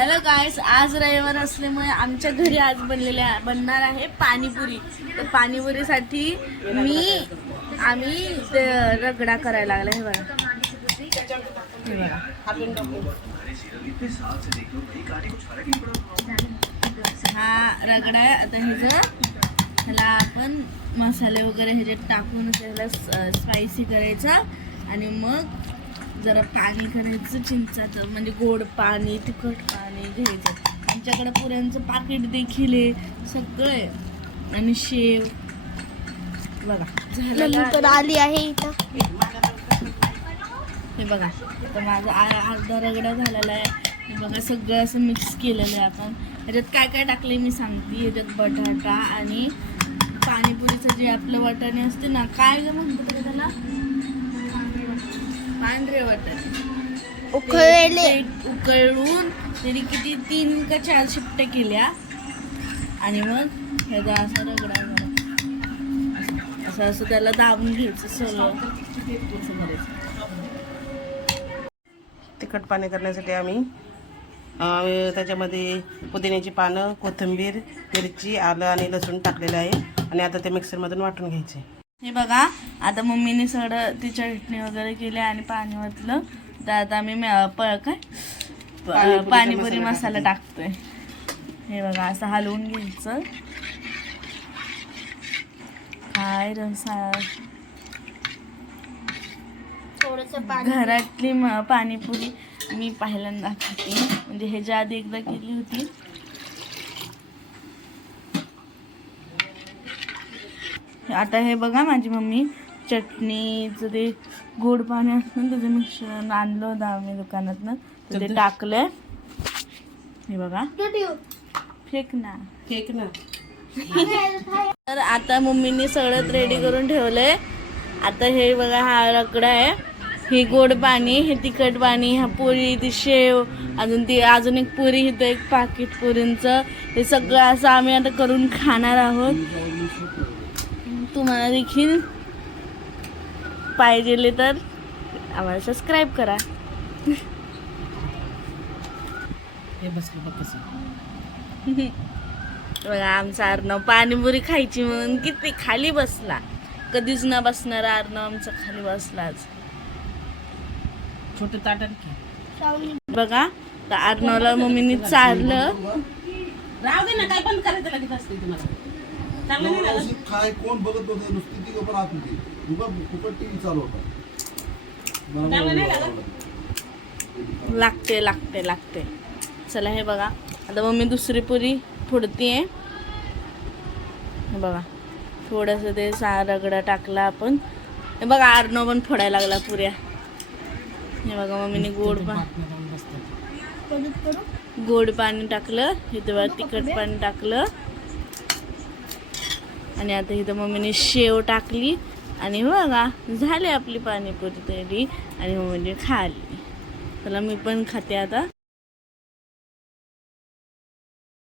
Hello guys, आज रविवार असल्यामुळे आमच्या घरी आज बनणार आहे पाणीपुरी। तर पाणीपुरीसाठी आम्ही रगडा करायला लागला। हे बघा, हा रगडा आहे। आता ह्याला आपण मसाले वगैरे ह्याच्यात टाकून त्याला स्पायसी करायचा आणि मग जरा पाणी करायचं चिंचाचं, म्हणजे गोड पाणी तिखट पाणी घ्यायचं। आमच्याकडे पुऱ्यांचं पाकिट देखील आहे, सगळं आहे आणि शेव बघा झालं आली आहे इथं। हे बघा, तर माझा अर्धा रगडा झालेला आहे। हे बघा, सगळं असं मिक्स केलेलं आहे आपण। ह्याच्यात काय काय टाकले मी सांगते। ह्याच्यात बटाटा आणि पाणीपुरीचं जे आपलं वाटाणे असते ना, काय म्हणतात त्याला, पांढरे वाटाणे उकळून तरी किती 3 का 4 शिट्ट्या केल्या आणि मग ह्याचा असा रगडा असं त्याला दाबून घ्यायचं सगळं। तिखट पाणी करण्यासाठी आम्ही त्याच्यामध्ये पुदिन्याची पानं, कोथिंबीर, मिरची, आलं आणि लसूण टाकलेलं आहे आणि आता ते मिक्सरमधून वाटून घ्यायचे। हे बघा, आता मम्मीने सगळं ती चटणी वगैरे केली आणि पाणी ओतलं। तर आता आम्ही पाणीपुरी मसाला टाकतोय। हे बघा, असं हलवून घ्यायचं। काय घरातली पाणीपुरी मी पहिल्यांदा खाते, म्हणजे ह्याच्या आधी एकदा केली होती। आता हे बघा, माझी मम्मी चटणीचं ते गोड पाणी असतं त्याचं मिश्रण आणलं होतं आम्ही दुकानातनं, तर ते टाकलंय। हे बघा, फेक ना। तर आता मम्मीने सगळं रेडी करून ठेवलंय। आता हे बघा, हा रगडा आहे, हे गोड पाणी, हे तिखट पाणी, हा पुरी, ती शेव, अजून एक पुरी, इथं एक पाकिट पुरींचं, हे सगळं असं आम्ही आता करून खाणार आहोत। तुम्हाला देखील पाहिजे तर आम्हाला सबस्क्राईब करा। बघा, आमचा अर्णव पाणीपुरी खायची म्हणून किती खाली बसला। कधीच न बसणार अर्णव आमचा खाली बसलाच। छोटे ताटात बघा, तर अर्णवला मम्मीने चारलं। राहू दे ना, काय बंद करायचं लगेच असते तुम्हाला। काय कोण बघत होते, नुसती ती गप्पा राहत होती, फुकट टीव्ही चालू होता। लागते। चला, हे बघा, आता मम्मी दुसरी पुरी फोडतीये। हे बघा, थोडंसं ते रगडा टाकला आपण। हे बघा, अर्णव पण फोडायला लागला पुऱ्या। हे बघा, मम्मीने गोड पाणी टाकलं, इथं बघा तिखट पाणी टाकलं आणि आता इथं मम्मीने शेव टाकली आणि बघा झाली आपली पाणीपुरी तयारी आणि मम्मीने खाल्ली। चला, मी पण खाते आता।